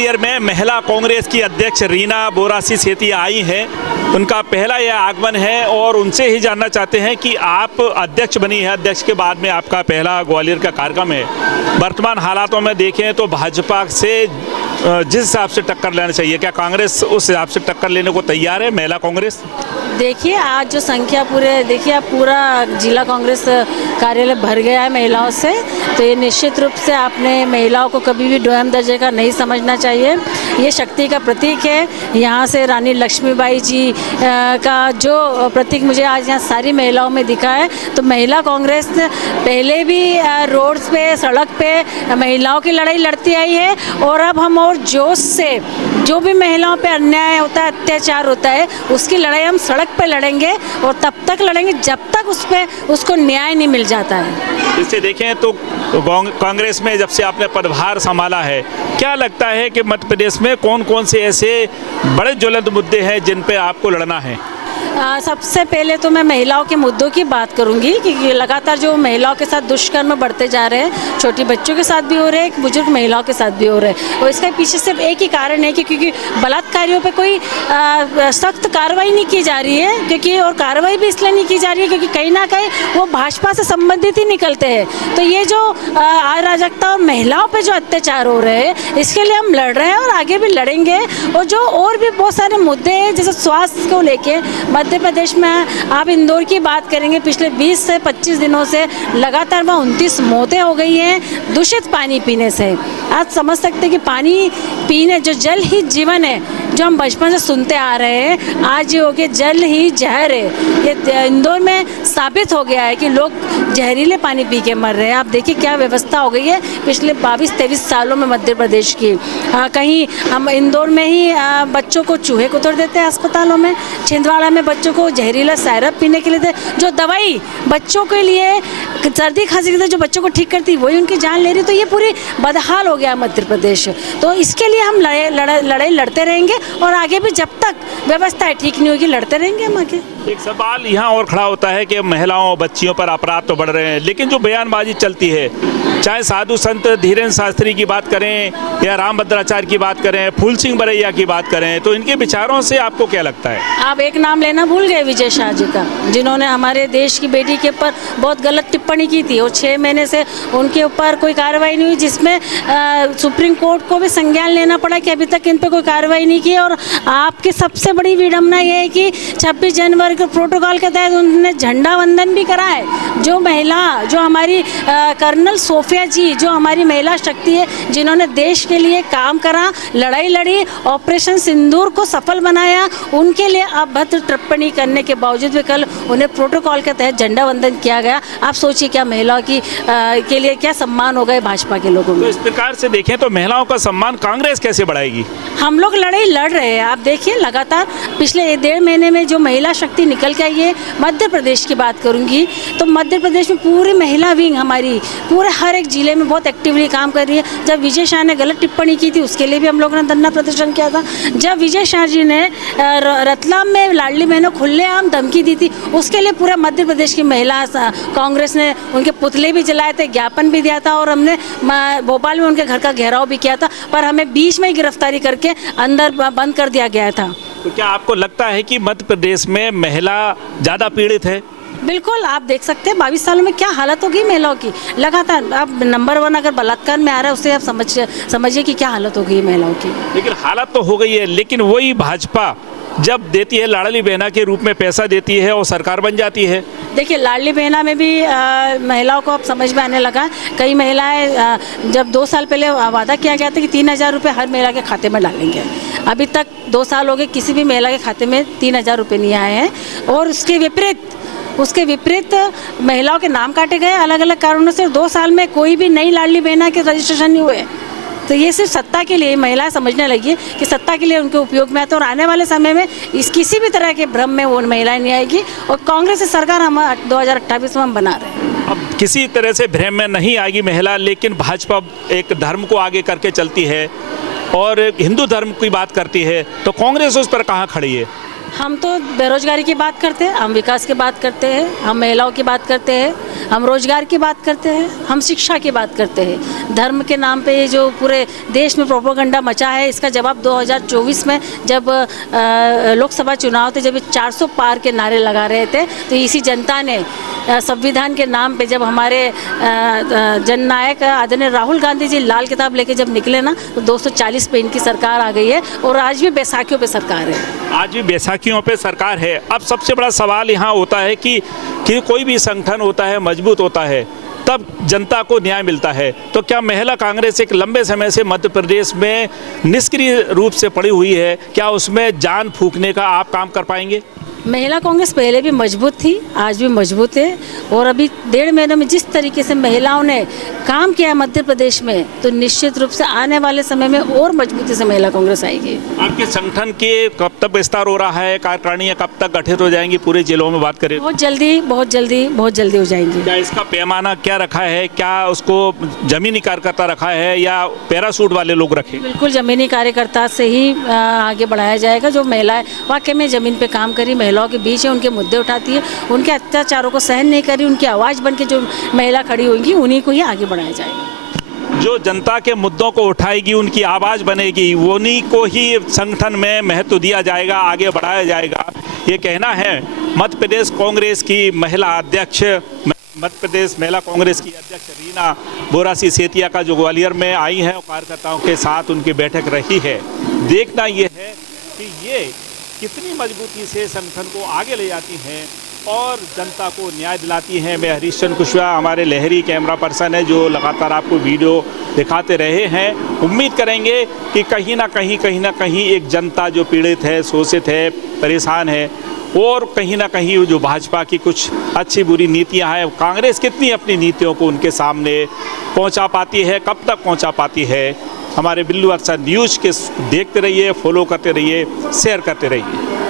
ग्वालियर में महिला कांग्रेस की अध्यक्ष रीना बोरासी सेठी आई हैं। उनका पहला यह आगमन है और उनसे ही जानना चाहते हैं कि आप अध्यक्ष बनी है, अध्यक्ष के बाद में आपका पहला ग्वालियर का कार्यक्रम है। वर्तमान हालातों में देखें तो भाजपा से जिस हिसाब से टक्कर लेना चाहिए, क्या कांग्रेस उस हिसाब से टक्कर लेने को तैयार है, महिला कांग्रेस? देखिए आज जो संख्या पूरे देखिए आप पूरा जिला कांग्रेस कार्यालय भर गया है महिलाओं से, तो ये निश्चित रूप से आपने महिलाओं को कभी भी डोयम दर्जे का नहीं समझना चाहिए। ये शक्ति का प्रतीक है। यहाँ से रानी लक्ष्मीबाई जी का जो प्रतीक मुझे आज यहाँ सारी महिलाओं में दिखा है, तो महिला कांग्रेस पहले भी रोड्स पे सड़क पे महिलाओं की लड़ाई लड़ती आई है और अब हम और जोश से जो भी महिलाओं पे अन्याय होता है, अत्याचार होता है, उसकी लड़ाई हम सड़क पे लड़ेंगे और तब तक लड़ेंगे जब तक उसको न्याय नहीं मिल जाता है। इससे देखें तो कांग्रेस में जब से आपने पदभार संभाला है, क्या लगता है कि मध्य प्रदेश में कौन कौन से ऐसे बड़े ज्वलंत मुद्दे हैं जिन पे आपको लड़ना है? सबसे पहले तो मैं महिलाओं के मुद्दों की बात करूंगी कि लगातार जो महिलाओं के साथ दुष्कर्म बढ़ते जा रहे हैं, छोटी बच्चों के साथ भी हो रहे हैं, बुजुर्ग महिलाओं के साथ भी हो रहे हैं, और इसका पीछे सिर्फ एक ही कारण है कि क्योंकि बलात्कारियों पे कोई सख्त कार्रवाई नहीं की जा रही है, क्योंकि और कार्रवाई भी इसलिए नहीं की जा रही है क्योंकि कहीं ना कहीं वो भाजपा से संबंधित ही निकलते हैं। तो ये जो अराजकता और महिलाओं पर जो अत्याचार हो रहे हैं, इसके लिए हम लड़ रहे हैं और आगे भी लड़ेंगे। और जो और भी बहुत सारे मुद्दे हैं, जैसे स्वास्थ्य को लेके मध्य प्रदेश में आप इंदौर की बात करेंगे, पिछले 20 से 25 दिनों से लगातार वहाँ 29 मौतें हो गई हैं दूषित पानी पीने से। आज समझ सकते हैं कि पानी पीने, जो जल ही जीवन है, जो हम बचपन से सुनते आ रहे हैं, आज ये हो गया जल ही जहर है। ये इंदौर में साबित हो गया है कि लोग जहरीले पानी पी के मर रहे हैं। आप देखिए क्या व्यवस्था हो गई है पिछले 22-23 सालों में मध्य प्रदेश की। कहीं हम इंदौर में ही बच्चों को चूहे को तोड़ देते हैं अस्पतालों में, छिंदवाड़ा में बच्चों को जहरीला सिरप पीने के लिए दे, जो दवाई बच्चों के लिए सर्दी खांसी के जो बच्चों को ठीक करती वही उनकी जान ले रही। तो ये पूरी बदहाल हो गया मध्य प्रदेश। तो इसके लिए हम लड़ाई लड़ते रहेंगे और आगे भी जब तक व्यवस्था ठीक नहीं होगी लड़ते रहेंगे हम आगे। एक सवाल यहाँ और खड़ा होता है कि महिलाओं और बच्चियों पर अपराध तो बढ़ रहे हैं, लेकिन जो बयानबाजी चलती है, चाहे साधु संत धीरेन्द्र शास्त्री की बात करें या रामभद्राचार्य की बात करें, फूल सिंह बरैया की बात करें, तो इनके विचारों से आपको क्या लगता है? आप एक नाम लेना भूल गए, विजय शाह जी का, जिन्होंने हमारे देश की बेटी के ऊपर बहुत गलत टिप्पणी की थी और 6 महीने से उनके ऊपर कोई कार्रवाई नहीं हुई, जिसमें सुप्रीम कोर्ट को भी संज्ञान लेना पड़ा कि अभी तक इन पर कोई कार्रवाई नहीं की। और आपकी सबसे बड़ी विडम्बना ये है कि 26 जनवरी के प्रोटोकॉल के तहत उन्होंने झंडा वंदन भी करा है। जो महिला, जो हमारी कर्नल सोफिया जी, जो हमारी महिला शक्ति है, जिन्होंने देश के लिए काम करा, लड़ाई लड़ी, ऑपरेशन सिंदूर को सफल बनाया, उनके लिए अभद्र टिप्पणी करने के बावजूद भी कल उन्हें प्रोटोकॉल के तहत झंडा वंदन किया गया। आप सोचिए क्या महिलाओं की के लिए क्या सम्मान हो गए भाजपा के लोगों में। तो इस प्रकार से देखें तो महिलाओं का सम्मान कांग्रेस कैसे बढ़ाएगी? हम लोग लड़ाई लड़ रहे हैं। आप देखिए लगातार पिछले 1.5 महीने में जो महिला शक्ति निकल के आई है, मध्य प्रदेश की बात करूंगी तो मध्य प्रदेश में पूरी महिला विंग हमारी पूरे हर एक जिले में बहुत एक्टिवली काम कर रही है। जब विजय शाह ने गलत टिप्पणी की थी उसके लिए भी हम लोगों ने धरना प्रदर्शन किया था। जब विजय शाह जी ने रतलाम में लाडली बहनों खुलेआम धमकी दी थी, उसके लिए पूरा मध्य प्रदेश की महिला कांग्रेस ने उनके पुतले भी जलाए थे, ज्ञापन भी दिया था और हमने भोपाल में उनके घर का घेराव भी किया था, पर हमें बीच में ही गिरफ्तारी करके अंदर बंद कर दिया गया था। तो क्या आपको लगता है कि मध्य प्रदेश में महिला ज़्यादा पीड़ित है? बिल्कुल, आप देख सकते हैं 22 सालों में क्या हालत होगी महिलाओं की। लगातार अब नंबर 1 अगर बलात्कार में आ रहा है, उससे आप समझिए कि क्या हालत हो गई महिलाओं की। लेकिन हालत तो हो गई है, लेकिन वही भाजपा जब देती है लाडली बहना के रूप में पैसा देती है और सरकार बन जाती है। देखिए लाडली बहना में भी महिलाओं को अब समझ में आने लगा। कई महिलाएं जब 2 साल पहले वादा किया गया था कि 3000 रुपये हर महिला के खाते में डालेंगे, अभी तक 2 साल हो गए किसी भी महिला के खाते में 3000 रुपये नहीं आए हैं। और उसके विपरीत महिलाओं के नाम काटे गए अलग अलग कारणों से। 2 साल में कोई भी नई लाडली बहना के रजिस्ट्रेशन नहीं हुए। तो ये सिर्फ सत्ता के लिए महिलाएं समझने लगी कि सत्ता के लिए उनके उपयोग में है। तो और आने वाले समय में इस किसी भी तरह के भ्रम में वो महिलाएं नहीं आएगी और कांग्रेस की सरकार हम 2028 में हम बना रहे हैं। अब किसी तरह से भ्रम में नहीं आएगी महिला, लेकिन भाजपा एक धर्म को आगे करके चलती है और हिंदू धर्म की बात करती है, तो कांग्रेस उस पर कहाँ खड़ी है? हम तो बेरोजगारी की बात करते हैं, हम विकास की बात करते हैं, हम महिलाओं की बात करते हैं, हम रोजगार की बात करते हैं, हम शिक्षा की बात करते हैं। धर्म के नाम पे ये जो पूरे देश में प्रोपोगंडा मचा है, इसका जवाब 2024 में जब लोकसभा चुनाव थे, जब 400 पार के नारे लगा रहे थे, तो इसी जनता ने संविधान के नाम पे जब हमारे जननायक आदरणीय राहुल गांधी जी लाल किताब लेके जब निकले ना, तो 240 पे इनकी सरकार आ गई है और आज भी बैसाखियों पे सरकार है। आज भी बैसाखियों पे सरकार है। अब सबसे बड़ा सवाल यहाँ होता है कि कोई भी संगठन होता है, मजबूत होता है, तब जनता को न्याय मिलता है। तो क्या महिला कांग्रेस एक लंबे समय से मध्य प्रदेश में निष्क्रिय रूप से पड़ी हुई है, क्या उसमें जान फूंकने का आप काम कर पाएंगे? महिला कांग्रेस पहले भी मजबूत थी, आज भी मजबूत है। और अभी 1.5 महीने में जिस तरीके से महिलाओं ने काम किया मध्य प्रदेश में, तो निश्चित रूप से आने वाले समय में और मजबूती से महिला कांग्रेस आएगी। आपके संगठन के कब तक विस्तार हो रहा है, कार्यकारिणियाँ कब तक गठित हो जाएंगी पूरे जिलों में बात करें? बहुत जल्दी, बहुत जल्दी, बहुत जल्दी हो जाएंगी। क्या इसका पैमाना क्या रखा है? क्या उसको जमीनी कार्यकर्ता रखा है या पैरासूट वाले लोग रखे? बिल्कुल जमीनी कार्यकर्ता से ही आगे बढ़ाया जाएगा। जो महिलाएं वाकई में जमीन पे काम करी, महिलाओं के बीच है, उनके मुद्दे उठाती है, उनके अत्याचारों को सहन नहीं करी, उनकी आवाज़ बन के जो महिला खड़ी होंगी, उन्हीं को ही आगे बढ़ाया जाएगा। जो जनता के मुद्दों को उठाएगी, उनकी आवाज़ बनेगी, उन्हीं को ही संगठन में महत्व दिया जाएगा, आगे बढ़ाया जाएगा। ये कहना है मध्य प्रदेश कांग्रेस की महिला अध्यक्ष, मध्य प्रदेश महिला कांग्रेस की अध्यक्ष रीना बोरासी सेतिया का, जो ग्वालियर में आई हैं और कार्यकर्ताओं के साथ उनकी बैठक रही है। देखना ये है कि ये कितनी मजबूती से संगठन को आगे ले जाती हैं और जनता को न्याय दिलाती हैं। मैं हरीश चंद्र कुशवाहा, हमारे लहरी कैमरा पर्सन है, जो लगातार आपको वीडियो दिखाते रहे हैं। उम्मीद करेंगे कि कहीं ना कहीं एक जनता जो पीड़ित है, शोषित है, परेशान है, और कहीं ना कहीं जो भाजपा की कुछ अच्छी बुरी नीतियां हैं, कांग्रेस कितनी अपनी नीतियों को उनके सामने पहुंचा पाती है, कब तक पहुंचा पाती है। हमारे बिल्लू अर्सा न्यूज़ के देखते रहिए, फॉलो करते रहिए, शेयर करते रहिए।